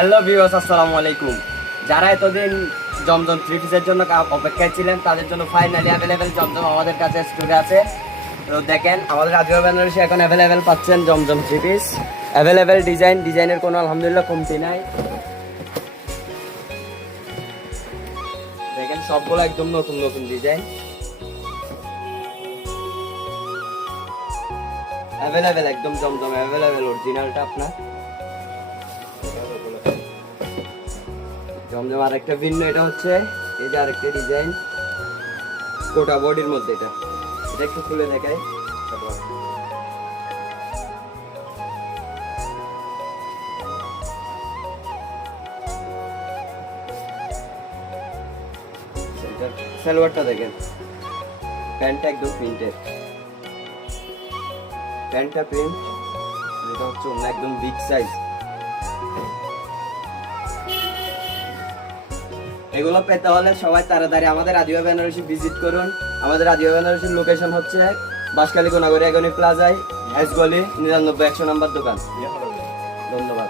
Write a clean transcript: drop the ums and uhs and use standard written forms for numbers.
Hello viewers, আসসালামু আলাইকুম। যারা এতদিন জমজম থ্রি পিসের জন্য অপেক্ষায় ছিলেন তাদের জন্য ফাইনালি অ্যাভেলেবেল জমজম আমাদের কাছে স্টকে আছে। তো দেখেন, আমাদের রাজীব বেনারসি এখন অ্যাভেলেবেল পাচ্ছেন জমজম থ্রি পিস। অ্যাভেলেবেল ডিজাইনের কোনো আলহামদুলিল্লাহ কমতি নাই। দেখেন সবগুলো একদম নতুন নতুন ডিজাইন অ্যাভেলেবেল, একদম জমজম অ্যাভেলেবেল অরিজিনালটা আপনার জমজম। আরেকটা ভিন্ন, এটা হচ্ছে এই যে আরেকটা ডিজাইন কোটা বডির মধ্যে। এটা একটু খুলে দেখায়। সালোয়ারটা দেখেন, প্যান্টটা একদম প্রিন্টেড, প্যান্টটা প্রিন্ট, এটা হচ্ছে অন্য একদম বিগ সাইজ। এগুলো পেতে হলে সবাই তাড়াতাড়ি আমাদের রাজীব বেনারসি ভিজিট করুন। আমাদের রাজীব বেনারসির লোকেশন হচ্ছে বাঁশখালী কোনাগড়ি এগনি প্লাজায়, এস গলি 99 100 নম্বর দোকান। ধন্যবাদ।